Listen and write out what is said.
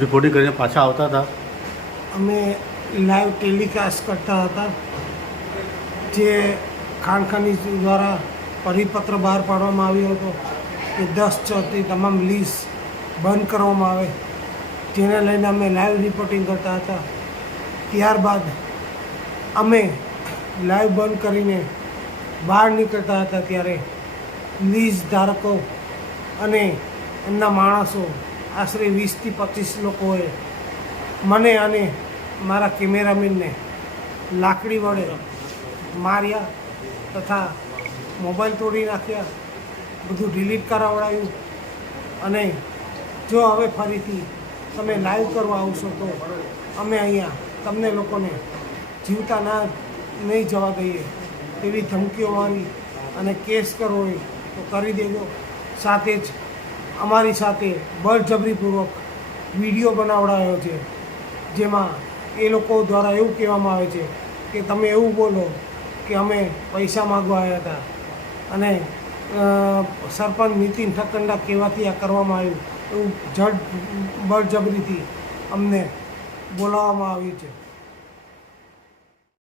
Reporting કરીને પાછા આવતા હતા. અમે લાઈવ ટેલિકાસ્ટ કરતા હતા, જે ખાણ ખનીજ દ્વારા પરિપત્ર બહાર પાડવામાં આવ્યો હતો કે 10/6 તમામ લીઝ બંધ કરવામાં આવે, જેને લઈને અમે લાઈવ રિપોર્ટિંગ કરતા હતા. ત્યારબાદ અમે લાઈવ બંધ કરીને બહાર નીકળતા હતા ત્યારે લીઝ ધારકો અને એમના માણસો આશરે 20થી 25 લોકોએ મને અને મારા કેમેરામેનને લાકડી વડે માર્યા તથા મોબાઈલ તોડી નાખ્યા, બધું ડિલીટ કરાવડાવ્યું. અને જો હવે ફરીથી તમે લાઈવ કરવા આવશો તો અમે અહીંયા તમને લોકોને જીવતા નહીં જવા દઈએ એવી ધમકીઓ મારી અને કેસ કરવો હોય તો કરી દેજો. સાથે જ અમારી સાથે બળજબરીપૂર્વક વિડીયો બનાવડાયો છે, જેમાં એ લોકો દ્વારા એવું કહેવામાં આવે છે કે તમે એવું બોલો કે અમે પૈસા માગવા આવ્યા હતા, અને સરપંચ નીતિન ઠક્કરના કહેવાથી આ કરવામાં આવ્યું એવું બળજબરીથી અમને બોલાવવામાં આવ્યું છે.